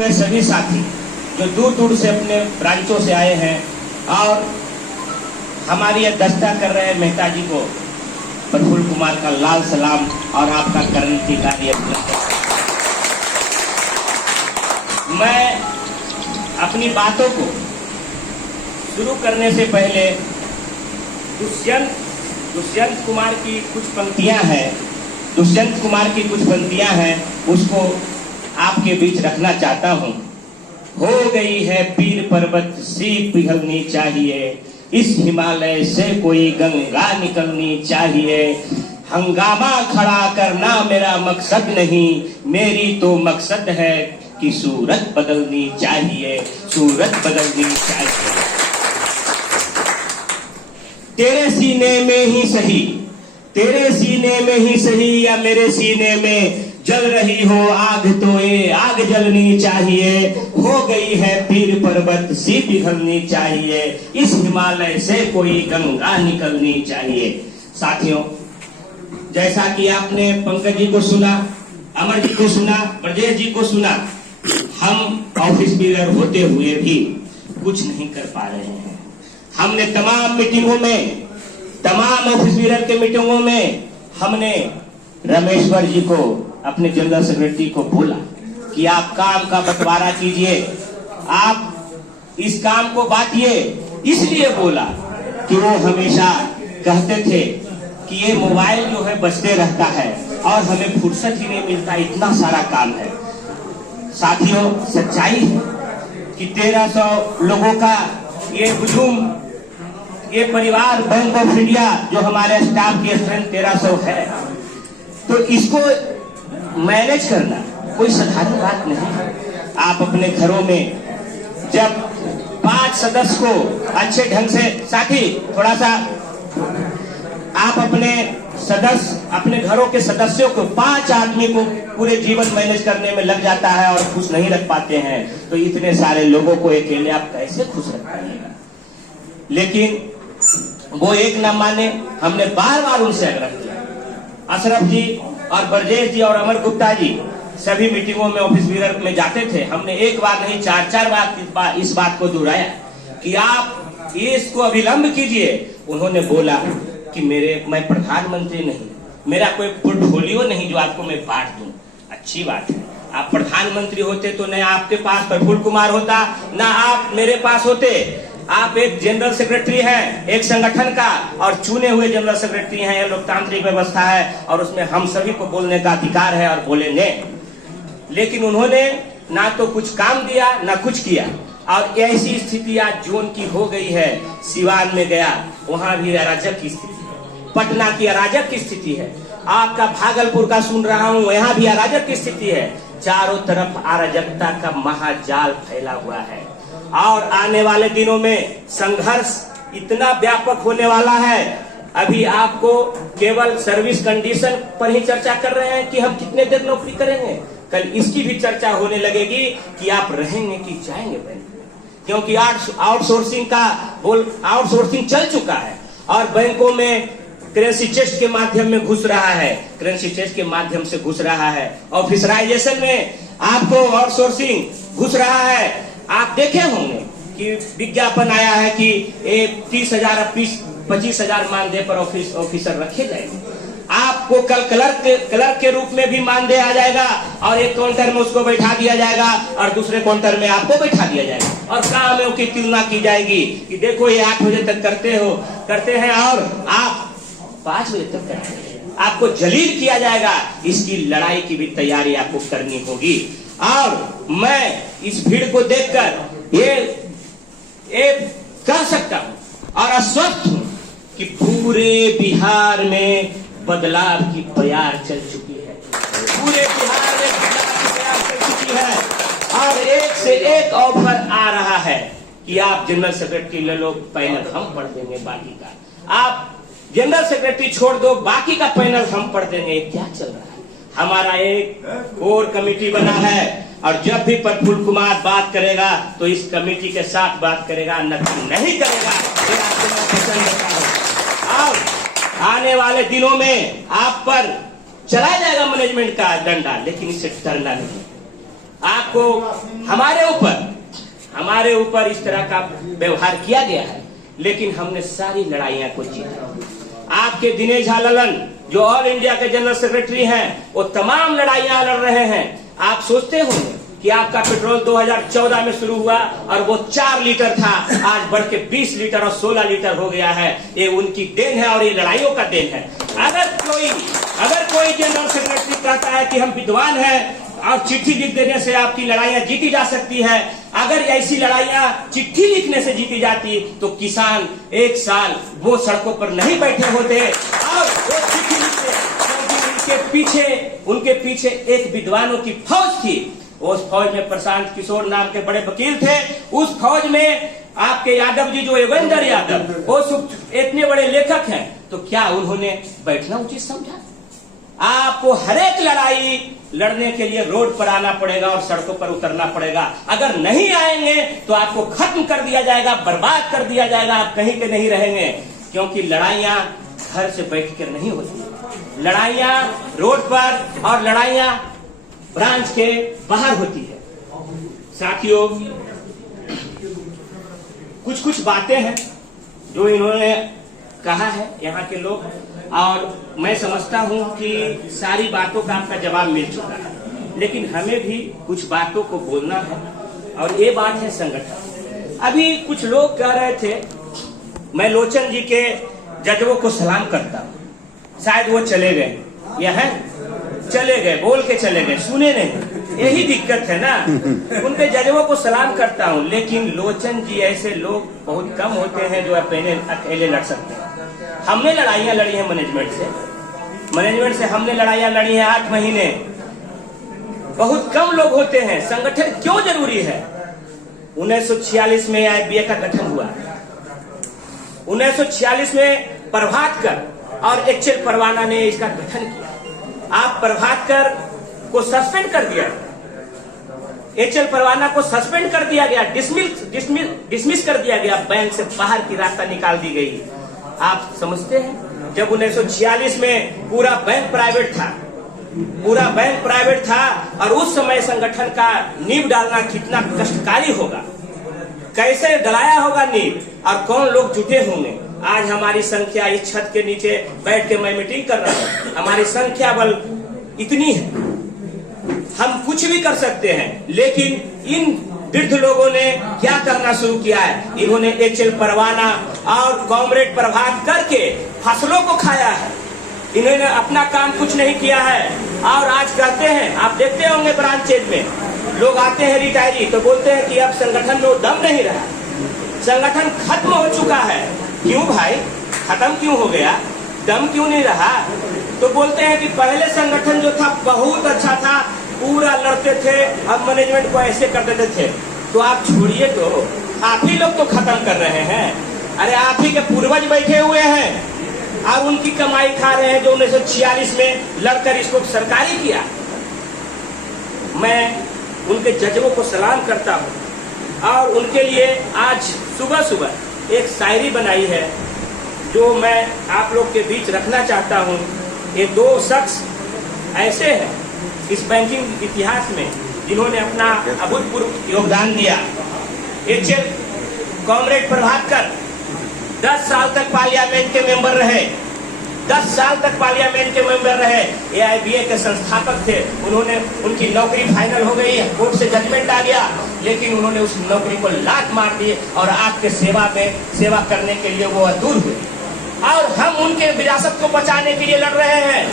हुए सभी साथी जो दूर दूर से अपने ब्रांचों से आए हैं और हमारी अध्यक्षता कर रहे हैं मेहता जी को प्रफुल्ल कुमार का लाल सलाम और आपका क्रांतिकारी अभिनंदन। मैं अपनी बातों को शुरू करने से पहले दुष्यंत कुमार की कुछ पंक्तियां हैं उसको आपके बीच रखना चाहता हूं। हो गई है पीर पर्वत सी पिघलनी चाहिए, इस हिमालय से कोई गंगा निकलनी चाहिए। हंगामा खड़ा करना मेरा मकसद नहीं, मेरी तो मकसद है कि सूरत बदलनी चाहिए, सूरत बदलनी चाहिए। तेरे सीने में ही सही या मेरे सीने में जल रही हो आग तो ये आग जलनी चाहिए। हो गई है पीर पर्वत सी पिघलनी चाहिए, इस हिमालय से कोई गंगा निकलनी चाहिए। साथियों, जैसा कि आपने पंकज जी को सुना, अमर जी को सुना, ब्रजेश जी को सुना, हम ऑफिस बीरर होते हुए भी कुछ नहीं कर पा रहे हैं। हमने तमाम ऑफिस बीरर के मीटिंगों में हमने रमेश्वर जी को, अपने जनरल सेक्रेटरी को बोला कि आप काम का बंटवारा कीजिए, आप इस काम को बांटिए। इसलिए बोला कि वो हमेशा कहते थे कि ये मोबाइल जो है बजते रहता है और हमें फुर्सत ही नहीं मिलता, इतना सारा काम है। साथियों, सच्चाई है कि 1300 लोगों का ये हुजूम, ये परिवार बैंक ऑफ इंडिया जो हमारे स्टाफ की स्ट्रेंथ 1300 है, तो इसको मैनेज करना कोई साधारण बात नहीं है। आप अपने घरों में जब 5 सदस्य को अच्छे ढंग से, साथी थोड़ा सा, आप अपने घरों के सदस्यों को 5 आदमी को पूरे जीवन मैनेज करने में लग जाता है और खुश नहीं रख पाते हैं, तो इतने सारे लोगों को अकेले आप कैसे खुश रख पाइएगा। लेकिन वो एक न माने। हमने बार बार उनसे आग्रह किया। अशरफ जी और ब्रजेश जी और अमर गुप्ता जी सभी मीटिंगों में ऑफिस बीरर में जाते थे। हमने एक बार नहीं 4-4 बार इस बात को दोहराया कि आप इसको अविलंब कीजिए। उन्होंने बोला कि मैं प्रधानमंत्री नहीं, मेरा कोई पोर्टफोलियो नहीं जो आपको मैं बांट दूं। अच्छी बात है, आप प्रधानमंत्री होते तो न आपके पास प्रफुल्ल कुमार होता, न आप मेरे पास होते। आप एक जनरल सेक्रेटरी हैं एक संगठन का और चुने हुए जनरल सेक्रेटरी हैं। यह लोकतांत्रिक व्यवस्था है और उसमें हम सभी को बोलने का अधिकार है और बोलेंगे। लेकिन उन्होंने ना तो कुछ काम दिया ना कुछ किया और ऐसी स्थिति आज जोन की हो गई है। सिवान में गया, वहां भी अराजक की स्थिति है। पटना की अराजक की स्थिति है। आपका भागलपुर का सुन रहा हूं, यहाँ भी अराजक की स्थिति है। चारों तरफ अराजकता का महाजाल फैला हुआ है और आने वाले दिनों में संघर्ष इतना व्यापक होने वाला है। अभी आपको केवल सर्विस कंडीशन पर ही चर्चा कर रहे हैं कि हम कितने देर नौकरी करेंगे, कल इसकी भी चर्चा होने लगेगी कि आप रहेंगे कि जाएंगे बैंक में। क्योंकि आउटसोर्सिंग चल चुका है और बैंकों में करेंसी चेस्ट के माध्यम में घुस रहा है, करेंसी चेस्ट के माध्यम से घुस रहा है। ऑफिसराइजेशन में आपको आउटसोर्सिंग घुस रहा है। आप देखे होंगे कि विज्ञापन आया है कि 30,000 25,000 मानदेय पर ऑफिसर रखे जाएंगे। आपको कल क्लर्क के रूप में भी मानदेय आ जाएगा और एक काउंटर में उसको बैठा दिया जाएगा और दूसरे काउंटर में आपको बैठा दिया जाएगा और कामों की तुलना की जाएगी कि देखो ये 8 बजे तक करते हैं और आप 5 बजे तक करते हैं। आपको जलील किया जाएगा। इसकी लड़ाई की भी तैयारी आपको करनी होगी। और मैं इस भीड़ को देखकर ये कह सकता हूं और आश्वस्त हूं कि पूरे बिहार में बदलाव की बयार चल चुकी है। पूरे बिहार में बदलाव की बयार चल चुकी है और एक से एक ऑफर आ रहा है कि आप जनरल सेक्रेटरी ले लो, पैनल हम पढ़ देंगे बाकी का। आप जनरल सेक्रेटरी छोड़ दो, बाकी का पैनल हम पढ़ देंगे। क्या चल रहा है? हमारा एक कोर कमेटी बना है और जब भी प्रफुल्ल कुमार बात करेगा तो इस कमेटी के साथ बात करेगा, नहीं करेगा। और आने वाले दिनों में आप पर चलाया जाएगा मैनेजमेंट का डंडा, लेकिन इससे डरना नहीं। आपको हमारे ऊपर इस तरह का व्यवहार किया गया है, लेकिन हमने सारी लड़ाइयां को जीता। आपके दिनेश झा ललन जो ऑल इंडिया के जनरल सेक्रेटरी हैं, वो तमाम लड़ाइयां लड़ रहे हैं। आप सोचते होंगे कि आपका पेट्रोल 2014 में शुरू हुआ और वो 4 लीटर था, आज बढ़ के 20 लीटर और 16 लीटर हो गया है। ये उनकी देन है और ये लड़ाइयों का देन है। अगर कोई जनरल सेक्रेटरी कहता है कि हम विद्वान हैं और चिट्ठी लिख देने से आपकी लड़ाइयां जीती जा सकती है, अगर ऐसी लड़ाइयां चिट्ठी लिखने से जीती जाती तो किसान 1 साल वो सड़कों पर नहीं बैठे होते और वो चिट्ठी लिखते, क्योंकि उनके पीछे एक विद्वानों की फौज थी। उस फौज में प्रशांत किशोर नाम के बड़े वकील थे। उस फौज में आपके यादव जी जो योगेंद्र यादव, वो इतने बड़े लेखक हैं, तो क्या उन्होंने बैठना उचित समझा? आपको हर एक लड़ाई लड़ने के लिए रोड पर आना पड़ेगा और सड़कों पर उतरना पड़ेगा। अगर नहीं आएंगे तो आपको खत्म कर दिया जाएगा, बर्बाद कर दिया जाएगा, आप कहीं के नहीं रहेंगे। क्योंकि लड़ाइयां घर से बैठ कर नहीं होती, लड़ाइयां रोड पर और लड़ाइयां ब्रांच के बाहर होती है। साथियों, कुछ बातें हैं जो इन्होंने कहा है यहाँ के लोग, और मैं समझता हूं कि सारी बातों का आपका जवाब मिल चुका है, लेकिन हमें भी कुछ बातों को बोलना है। और ये बात है संगठन। अभी कुछ लोग कह रहे थे, मैं लोचन जी के जजों को सलाम करता हूं, शायद वो चले गए, यह चले गए, बोल के चले गए, सुने नहीं। यही दिक्कत है ना, उनके जजों को सलाम करता हूं, लेकिन लोचन जी ऐसे लोग बहुत कम होते हैं जो अकेले लड़ सकते हैं। हमने लड़ाइयां लड़ी हैं मैनेजमेंट से हमने लड़ाइयां लड़ी हैं 8 महीने। बहुत कम लोग होते हैं। संगठन क्यों जरूरी है? 1946 में IBA का गठन हुआ, 1946 में प्रभातकर और HL परवाना ने इसका गठन किया। आप प्रभातकर को सस्पेंड कर दिया, HL परवाना को सस्पेंड कर दिया गया, डिसमिस कर दिया गया, बैंक से बाहर की रास्ता निकाल दी गई। आप समझते हैं, जब 1946 में पूरा बैंक प्राइवेट था और उस समय संगठन का नींव डालना कितना कष्टकारी होगा, कैसे डलाया होगा नींव और कौन लोग जुटे होंगे। आज हमारी संख्या इस छत के नीचे बैठ के मैं मीटिंग कर रहा हूं, हमारी संख्या बल इतनी है, हम कुछ भी कर सकते हैं। लेकिन इन वृद्ध लोगों ने क्या करना शुरू किया है? इन्होंने HL परवाना और कॉमरेड प्रभात करके फसलों को खाया है। इन्होंने अपना काम कुछ नहीं किया है। और आज कहते हैं, आप देखते होंगे ब्रांचेज में लोग आते हैं रिटायरी, तो बोलते हैं कि अब संगठन में दम नहीं रहा, संगठन खत्म हो चुका है। क्यों भाई, खत्म क्यों हो गया? दम क्यों नहीं रहा? तो बोलते हैं कि पहले संगठन जो था बहुत अच्छा था, पूरा लड़ते थे, अब मैनेजमेंट को ऐसे कर देते थे। तो आप छोड़िए, तो आप ही लोग तो खत्म कर रहे हैं। अरे आप ही के पूर्वज बैठे हुए हैं और उनकी कमाई खा रहे हैं, जो 1946 में लड़कर इसको सरकारी किया। मैं उनके जजों को सलाम करता हूं और उनके लिए आज सुबह सुबह एक शायरी बनाई है जो मैं आप लोग के बीच रखना चाहता हूं। ये 2 शख्स ऐसे हैं इस बैंकिंग इतिहास में जिन्होंने अपना अभूतपूर्व योगदान दिया। HL कॉमरेड प्रभातकर 10 साल तक पार्लियामेंट के मेंबर रहे, 10 साल तक पार्लियामेंट के मेंबर रहे। AIBA के संस्थापक थे। उनकी नौकरी फाइनल हो गई, कोर्ट से जजमेंट आ गया, लेकिन उन्होंने उस नौकरी को लात मार दी और आपके सेवा करने के लिए वो अतुर हुए। और हम उनके विरासत को बचाने के लिए लड़ रहे हैं।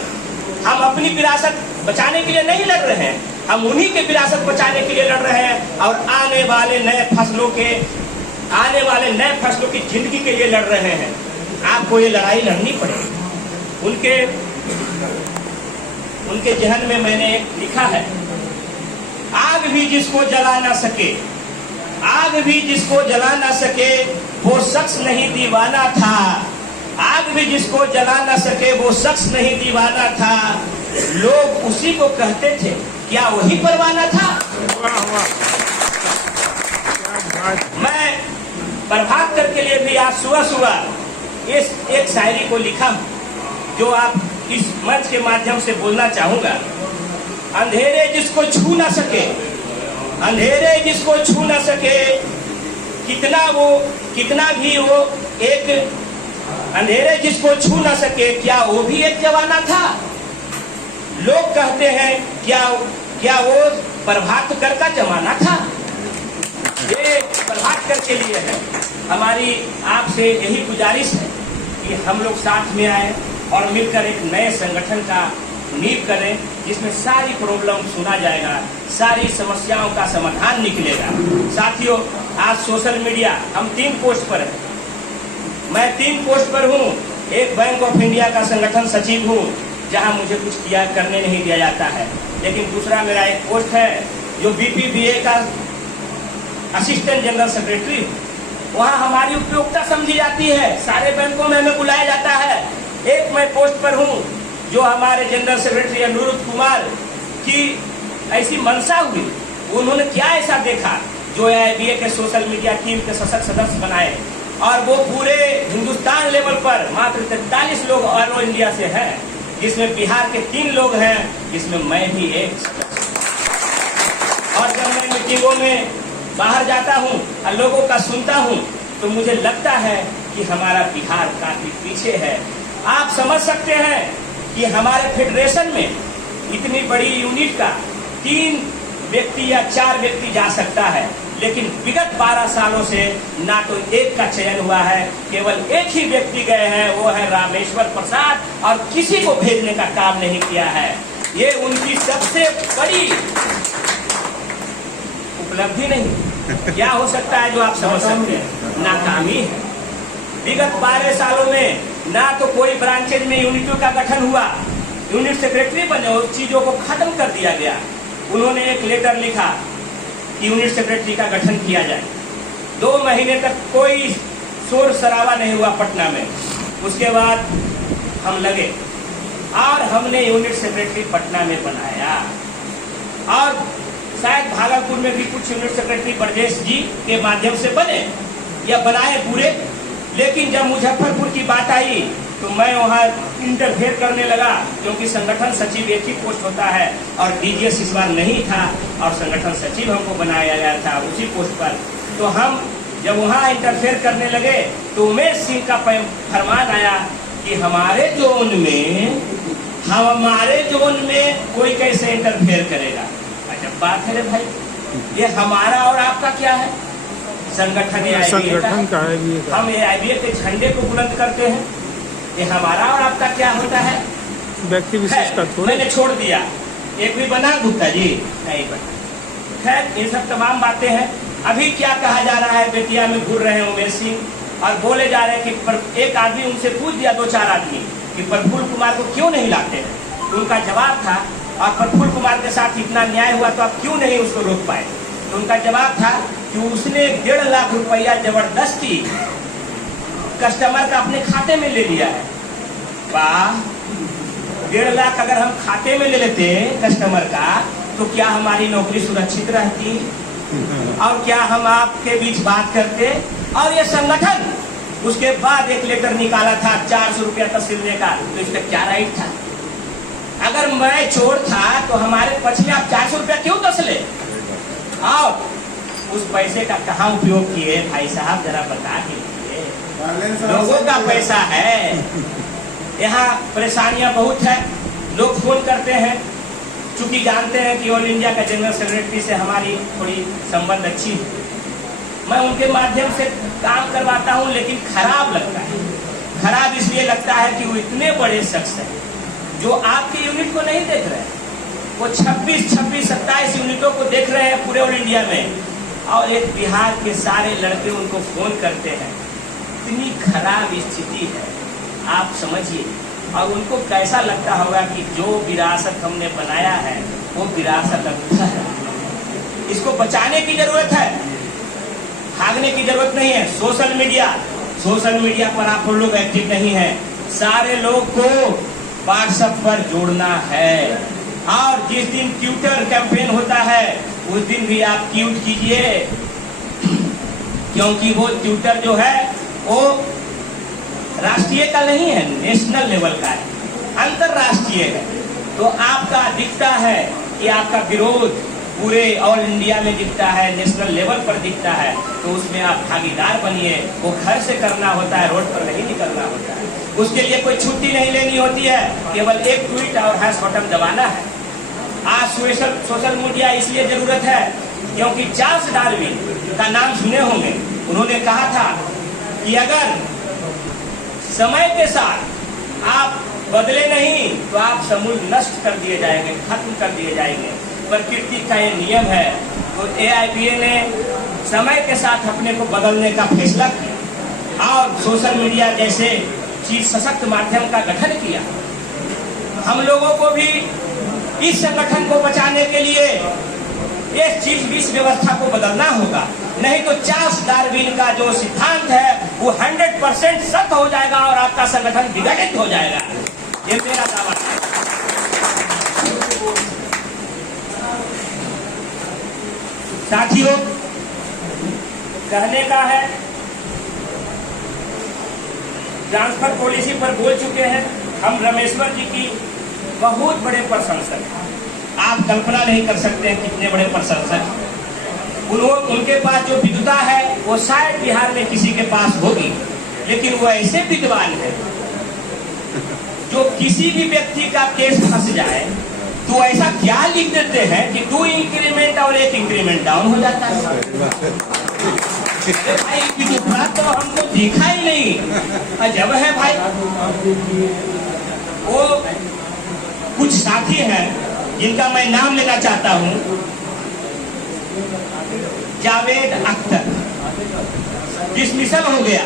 हम अपनी विरासत बचाने के लिए नहीं लड़ रहे हैं, हम उन्हीं के विरासत बचाने के लिए लड़ रहे हैं और आने वाले नए फसलों की जिंदगी के लिए लड़ रहे हैं। आपको ये लड़ाई लड़नी पड़ेगी। उनके जहन में मैंने लिखा है, आग भी जिसको जला ना सके वो शख्स नहीं दीवाना था। आग भी जिसको जला ना सके वो शख्स नहीं दीवाना था। लोग उसी को कहते थे, क्या वही परवाना था? मैं प्रभातकर के लिए भी आज सुबह इस एक शायरी को लिखा हूं जो आप इस मंच के माध्यम से बोलना चाहूंगा। अंधेरे जिसको छू ना सके अंधेरे जिसको छू न सके, कितना भी वो एक अंधेरे जिसको छू न सके, क्या वो भी एक जमाना था? लोग कहते हैं क्या वो प्रभातकर का जमाना था? ये प्रभातकर के लिए है। हमारी आपसे यही गुजारिश है कि हम लोग साथ में आए और मिलकर एक नए संगठन का नींव करें, जिसमें सारी प्रॉब्लम सुना जाएगा, सारी समस्याओं का समाधान निकलेगा। साथियों, आज सोशल मीडिया, हम 3 पोस्ट पर हैं। मैं 3 पोस्ट पर हूँ। एक बैंक ऑफ इंडिया का संगठन सचिव हूँ, जहाँ मुझे कुछ करने नहीं दिया जाता है। लेकिन दूसरा मेरा एक पोस्ट है जो BPBA का असिस्टेंट जनरल सेक्रेटरी, वहाँ हमारी उपयोगिता समझी जाती है, सारे बैंकों में हमें बुलाया जाता है। एक मैं पोस्ट पर हूँ जो हमारे जनरल सेक्रेटरी अनुरुद्ध कुमार की ऐसी मंशा हुई, उन्होंने क्या ऐसा देखा जो AIBA के सोशल मीडिया टीम के सशक्त सदस्य बनाए, और वो पूरे हिंदुस्तान लेवल पर मात्र 43 लोग ऑल इंडिया से हैं, जिसमें बिहार के 3 लोग हैं, जिसमें मैं भी एक सदस्य। और जब मैं मीटिंगों में बाहर जाता हूँ और लोगों का सुनता हूँ, तो मुझे लगता है कि हमारा बिहार काफी पीछे है। आप समझ सकते हैं कि हमारे फेडरेशन में इतनी बड़ी यूनिट का 3 व्यक्ति या 4 व्यक्ति जा सकता है, लेकिन विगत 12 सालों से ना तो एक का चयन हुआ है, केवल एक ही व्यक्ति गए हैं, वो है रामेश्वर प्रसाद, और किसी को भेजने का काम नहीं किया है। ये उनकी सबसे बड़ी उपलब्धि नहीं, क्या हो सकता है जो आप समझ सकते हैं, नाकामी है। विगत 12 सालों में ना तो कोई ब्रांचेज में यूनिटों का गठन हुआ, यूनिट सेक्रेटरी बने, उस चीजों को खत्म कर दिया गया। उन्होंने एक लेटर लिखा कि यूनिट सेक्रेटरी का गठन किया जाए। 2 महीने तक कोई शोर शराबा नहीं हुआ पटना में। उसके बाद हम लगे और हमने यूनिट सेक्रेटरी पटना में बनाया, और शायद भागलपुर में भी कुछ यूनिट सेक्रेटरी ब्रजेश जी के माध्यम से बने या बनाए पूरे। लेकिन जब मुजफ्फरपुर की बात आई तो मैं वहाँ इंटरफेयर करने लगा, क्योंकि संगठन सचिव एक ही पोस्ट होता है और DGS इस बार नहीं था, और संगठन सचिव हमको बनाया गया था उसी पोस्ट पर। तो हम जब वहाँ इंटरफेयर करने लगे तो उमेश सिंह का फरमान आया कि हमारे जोन में कोई कैसे इंटरफेयर करेगा। अच्छा बात है रे भाई, ये हमारा और आपका क्या है? संगठन का है। हम AIBA के झंडे को बुलंद करते हैं, ये हमारा और आपका क्या होता है? व्यक्ति विशेष का थोड़ा मैंने छोड़ दिया। एक भी बना गुप्ता जी नहीं बना। खैर, ये सब तमाम बातें हैं। अभी क्या कहा जा रहा है, बेतिया में घूर रहे हैं उमेश सिंह और बोले जा रहे हैं कि एक आदमी उनसे पूछ दिया, 2-4 आदमी, कि प्रफुल्ल कुमार को क्यों नहीं लाते हैं। तो उनका जवाब था, और प्रफुल्ल कुमार के साथ इतना न्याय हुआ तो आप क्यों नहीं उसको रोक पाए? तो उनका जवाब था कि उसने 1.5 लाख रुपया जबरदस्ती कस्टमर का अपने खाते में ले लिया है। वाह, 1.5 लाख अगर हम खाते में ले लेते कस्टमर का, तो क्या हमारी नौकरी सुरक्षित रहती? और क्या हम आपके बीच बात करते? और ये संगठन उसके बाद एक लेटर निकाला था 400 रुपया तहसील का, तो इस पर क्या राइट था? अगर मैं चोर था तो हमारे पक्ष में आप 400 रुपया क्यों तसले? और उस पैसे का कहाँ उपयोग किए भाई साहब, जरा बता दीजिए। लोगों का पैसा है। यहाँ परेशानियां बहुत है। लोग फोन करते हैं, चूंकि जानते हैं कि ऑल इंडिया का जनरल सेक्रेटरी से हमारी थोड़ी संबंध अच्छी है, मैं उनके माध्यम से काम करवाता हूं, लेकिन खराब लगता है। खराब इसलिए लगता है कि वो इतने बड़े शख्स हैं जो आपकी यूनिट को नहीं देख रहे हैं। वो 26-27 यूनिटों को देख रहे हैं पूरे ऑल इंडिया में, और एक बिहार के सारे लड़के उनको फोन करते हैं। इतनी खराब स्थिति है, आप समझिए। और उनको कैसा लगता होगा कि जो विरासत हमने बनाया है वो विरासत अच्छा है, इसको बचाने की जरूरत है, भागने की जरूरत नहीं है। सोशल मीडिया पर आप लोग एक्टिव नहीं है, सारे लोग को व्हाट्सएप पर जोड़ना है। और जिस दिन ट्विटर कैंपेन होता है उस दिन भी आप ट्वीट कीजिए, क्योंकि वो ट्विटर जो है वो राष्ट्रीय का नहीं है, नेशनल लेवल का है, अंतरराष्ट्रीय है। तो आपका दिखता है कि आपका विरोध पूरे ऑल इंडिया में दिखता है, नेशनल लेवल पर दिखता है, तो उसमें आप भागीदार बनिए। वो घर से करना होता है, रोड पर नहीं निकलना होता है। उसके लिए कोई छुट्टी नहीं लेनी होती है, केवल एक ट्वीट और हैश बटन दबाना है। आज सोशल मीडिया इसलिए जरूरत है क्योंकि चार्ल्स डार्विन का नाम सुने होंगे। उन्होंने कहा था कि अगर समय के साथ आप बदले नहीं तो आप समूल नष्ट कर दिए जाएंगे, खत्म कर दिए जाएंगे। प्रकृति का ये नियम है। तो AIBA ने समय के साथ अपने को बदलने का फैसला किया और सोशल मीडिया जैसे चीज सशक्त माध्यम का गठन किया। हम लोगों को भी इस संगठन को बचाने के लिए इस चीज इस व्यवस्था को बदलना होगा, नहीं तो चार्ल्स डार्विन का जो सिद्धांत है वो 100% सत्य हो जाएगा और आपका संगठन विघटित हो जाएगा। ये मेरा दावा है। साथियों, कहने का है, ट्रांसफर पॉलिसी पर बोल चुके हैं। हम रामेश्वर जी की बहुत बड़े प्रशंसक हैं। आप कल्पना नहीं कर सकते हैं कितने बड़े प्रशंसक हैं। उनके पास जो विद्वता है वो शायद बिहार में किसी के पास होगी, लेकिन वो ऐसे विद्वान है जो किसी भी व्यक्ति का केस फंस जाए तो ऐसा क्या लिख देते हैं कि 2 इंक्रीमेंट और 1 इंक्रीमेंट डाउन हो जाता है। भाई विद्वता तो हमको दिखा ही नहीं, अजब है भाई। वो कुछ साथी हैं जिनका मैं नाम लेना चाहता हूं। जावेद अख्तर डिसमिसल हो गया।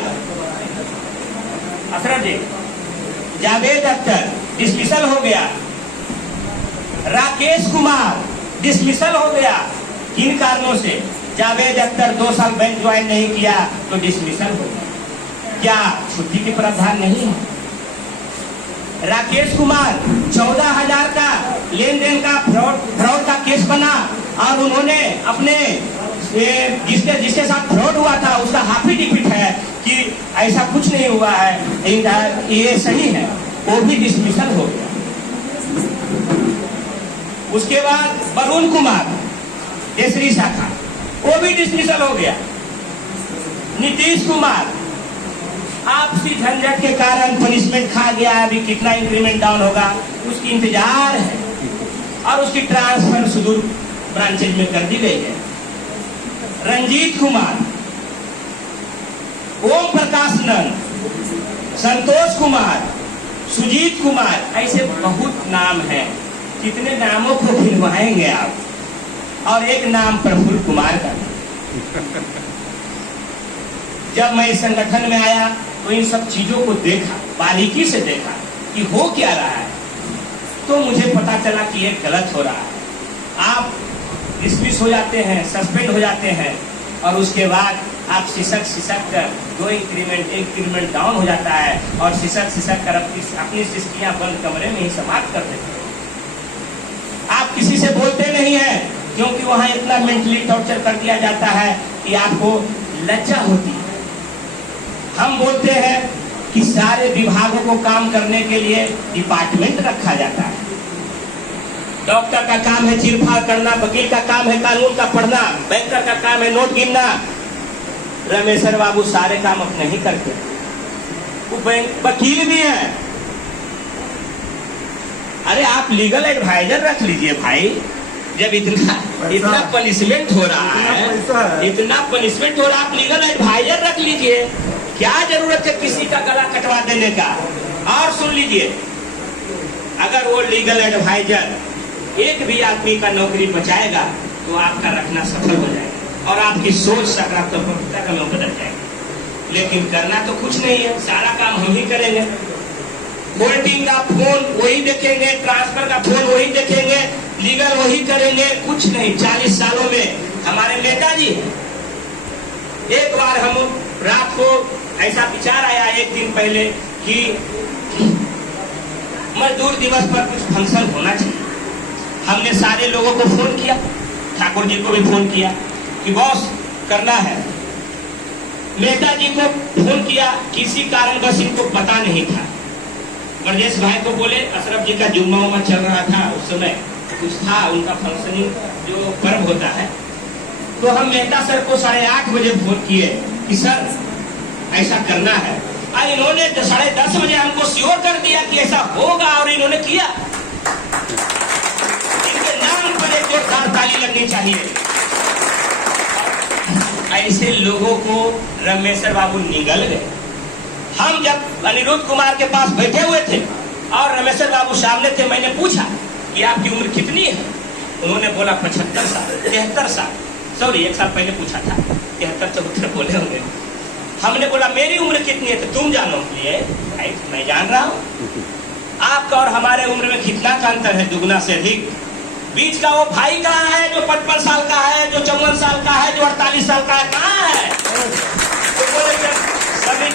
अशरफ जी, जावेद अख्तर डिसमिसल हो गया। राकेश कुमार डिसमिसल हो गया। किन कारणों से? जावेद अख्तर 2 साल बैंक ज्वाइन नहीं किया तो डिसमिसल हो गया। क्या छुट्टी के प्रावधान नहीं है? राकेश कुमार 14,000 का लेन देन का फ्रॉड का केस बना और उन्होंने अपने जिसके साथ फ्रॉड हुआ था उसका हाफी डिपिट है कि ऐसा कुछ नहीं हुआ है, ये सही है, वो भी डिसमिसल हो गया। उसके बाद वरुण कुमार केसरी शाखा, वो भी डिसमिसल हो गया। नीतीश कुमार आपसी झंझट के कारण पनिशमेंट खा गया। अभी कितना इंक्रीमेंट डाउन होगा उसकी इंतजार है और उसकी ट्रांसफर सुदूर ब्रांचेज में कर दी गई है। रंजीत कुमार, ओम प्रकाश नंद, संतोष कुमार, सुजीत कुमार, ऐसे बहुत नाम हैं। कितने नामों को गिनवाएंगे आप? और एक नाम प्रफुल्ल कुमार का। जब मैं इस संगठन में आया तो इन सब चीजों को देखा, बारीकी से देखा कि हो क्या रहा है, तो मुझे पता चला कि ये गलत हो रहा है। आप डिसमिस हो जाते हैं, सस्पेंड हो जाते हैं और उसके बाद आप सिसक कर 2 इंक्रीमेंट 1 इंक्रीमेंट डाउन हो जाता है और सिसक कर अपनी सिस्कियां बंद कमरे में ही समाप्त कर देते हैं। आप किसी से बोलते नहीं हैं क्योंकि वहां इतना मेंटली टॉर्चर कर दिया जाता है कि आपको लज्जा होती है। हम बोलते हैं कि सारे विभागों को काम करने के लिए डिपार्टमेंट रखा जाता है। डॉक्टर का काम है चीरफाड़ करना, वकील का काम है कानून का पढ़ना, बैंकर का काम है नोट गिनना। रमेश्वर बाबू सारे काम अपने ही करते, वो वकील भी है। अरे आप लीगल एडवाइजर रख लीजिए भाई। जब इतना पनिशमेंट हो रहा है, इतना पनिशमेंट हो रहा है, आप लीगल एडवाइजर रख लीजिए। क्या जरूरत है किसी का गला कटवा देने का? और सुन लीजिए, अगर वो लीगल एडवाइजर एक भी आदमी का नौकरी बचाएगा तो आपका रखना सफल हो जाएगा और आपकी सोच सकारात्मकता में बदल जाएगी। लेकिन करना तो कुछ नहीं है, सारा काम हम ही करेंगे। होल्डिंग का फोन वही देखेंगे, ट्रांसफर का फोन वही देखेंगे, लीगल वही करेंगे, कुछ नहीं। 40 सालों में हमारे नेताजी, एक बार हम रात को ऐसा विचार आया एक दिन पहले कि मजदूर दिवस पर कुछ फंक्शन होना चाहिए। हमने सारे लोगों को फोन किया, ठाकुर जी को भी फोन किया कि बॉस करना है। नेताजी को फोन किया, किसी कारणवश इनको पता नहीं था। ब्रजेश भाई को बोले, अशरफ जी का जुम्मा उम्मा चल रहा था उस समय, कुछ था उनका फंक्शनिंग जो पर्व होता है, तो हम मेहता सर को 8:30 बजे फोन किए कि सर ऐसा करना है, और इन्होंने 10:30 बजे हमको श्योर कर दिया कि ऐसा होगा, और इन्होंने किया। इनके नाम पर एक जोरदार ताली लगनी चाहिए। ऐसे लोगों को रमेश्वर बाबू निगल गए। हम जब अनिरुद्ध कुमार के पास बैठे हुए थे और रमेश्वर बाबू सामने थे, मैंने पूछा कि आपकी उम्र कितनी है? उन्होंने बोला 75 साल, 73 साल, सॉरी 1 साल पहले पूछा था, 73-74 बोले होंगे। हमने बोला मेरी उम्र कितनी है? तो तुम जानो। लिए मैं जान रहा हूँ आपका और हमारे उम्र में कितना का अंतर है, दुगना से अधिक। बीच का वो भाई कहाँ है जो 55 साल का है, जो 54 साल का है, जो 48 साल का है, कहाँ है? तो बोले सभी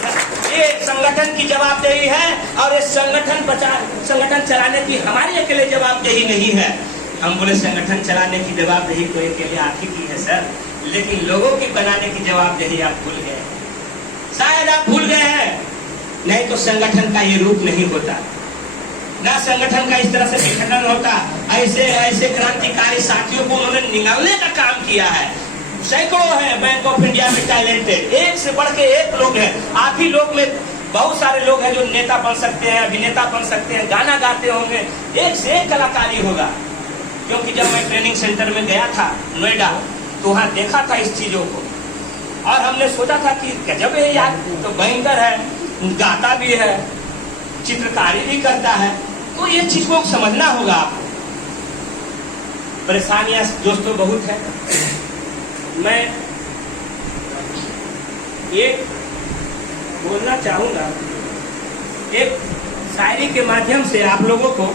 ये संगठन की जवाबदेही है, और ये संगठन चलाने की हमारी अकेले जवाबदेही नहीं है। हम बोले संगठन चलाने की जवाबदेही तो अकेले आप ही की है सर, लेकिन लोगों की बनाने की जवाबदेही आप भूल गए। शायद आप भूल गए हैं, नहीं तो संगठन का ये रूप नहीं होता, ना संगठन का इस तरह से विघटन होता। ऐसे ऐसे क्रांतिकारी साथियों को उन्होंने निकालने का काम किया है। सैकड़ों है बैंक ऑफ इंडिया में टैलेंटेड, एक से बढ़ के एक लोग हैं। आप ही लोग में बहुत सारे लोग हैं जो नेता बन सकते हैं, अभिनेता बन सकते हैं, गाना गाते होंगे, एक से एक कलाकारी होगा। क्योंकि जब मैं ट्रेनिंग सेंटर में गया था नोएडा, तो वहाँ देखा था इस चीजों को, और हमने सोचा था कि गजब है यार, तो भयंकर है, गाता भी है, चित्रकारी भी करता है, तो ये चीज को समझना होगा आपको। परेशानियां दोस्तों बहुत है। मैं एक बोलना चाहूंगा, एक शायरी के माध्यम से आप लोगों को।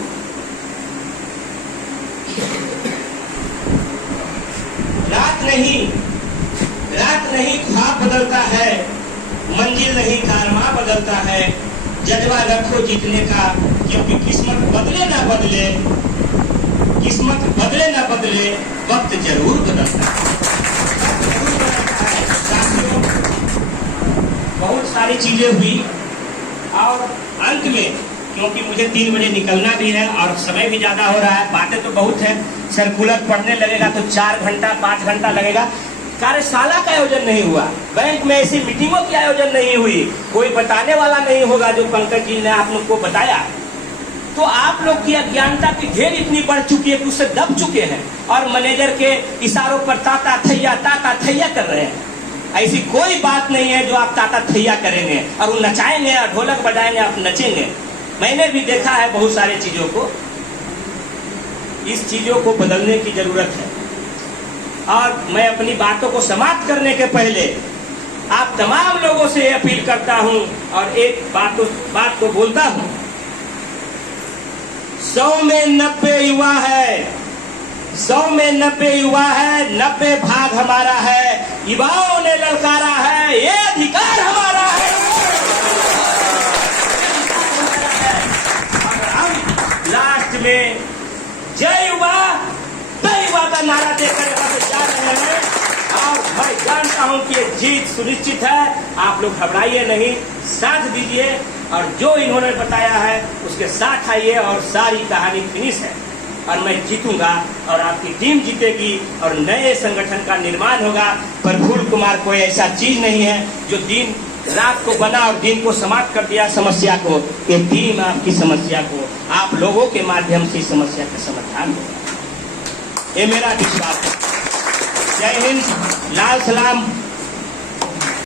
रात नहीं ख्वाब बदलता है, मंजिल नहीं कारवां बदलता है। जज्बा रखो जीतने का, क्योंकि किस्मत बदले ना बदले वक्त जरूर बदलता है। बहुत सारी चीजें हुई, और अंत में क्योंकि मुझे 3 बजे निकलना भी है और समय भी ज्यादा हो रहा है, बातें तो बहुत है, सर्कुलर पढ़ने लगेगा तो 4 घंटा 5 घंटा लगेगा। कार्यशाला का आयोजन नहीं हुआ, बैंक में ऐसी मीटिंगों की आयोजन नहीं हुई, कोई बताने वाला नहीं होगा जो पंकज जी ने आप लोग को बताया। तो आप लोग की अज्ञानता की घेर इतनी बढ़ चुकी है कि उससे दब चुके हैं, और मैनेजर के इशारों पर ताता थैया कर रहे हैं। ऐसी कोई बात नहीं है जो आप ताता थैया करेंगे और वो नचाएंगे और ढोलक बजाएंगे, आप नचेंगे। मैंने भी देखा है बहुत सारी चीजों को। इस चीजों को बदलने की जरूरत है, और मैं अपनी बातों को समाप्त करने के पहले आप तमाम लोगों से अपील करता हूं और एक बात को बोलता हूं। 100 में 90 युवा है, 100 में 90 युवा है, 90 भाग हमारा है। युवाओं ने ललकारा है, ये अधिकार हमारा है। और हम लास्ट में जय युवा का नारा देकर यहाँ से जा रहे हैं, और मैं जानता हूं कि ये जीत सुनिश्चित है। आप लोग घबराइए नहीं, साथ दीजिए, और जो इन्होंने बताया है उसके साथ आइए, और सारी कहानी फिनिश है। और मैं जीतूंगा, और आपकी टीम जीतेगी, और नए संगठन का निर्माण होगा। प्रफुल्ल कुमार कोई ऐसा चीज नहीं है जो दिन रात को बना और दिन को समाप्त कर दिया समस्या को। ये टीम आपकी समस्या को, आप लोगों के माध्यम से समस्या का समाधान होगा, ये मेरा विश्वास है। जय हिंद, लाल सलाम।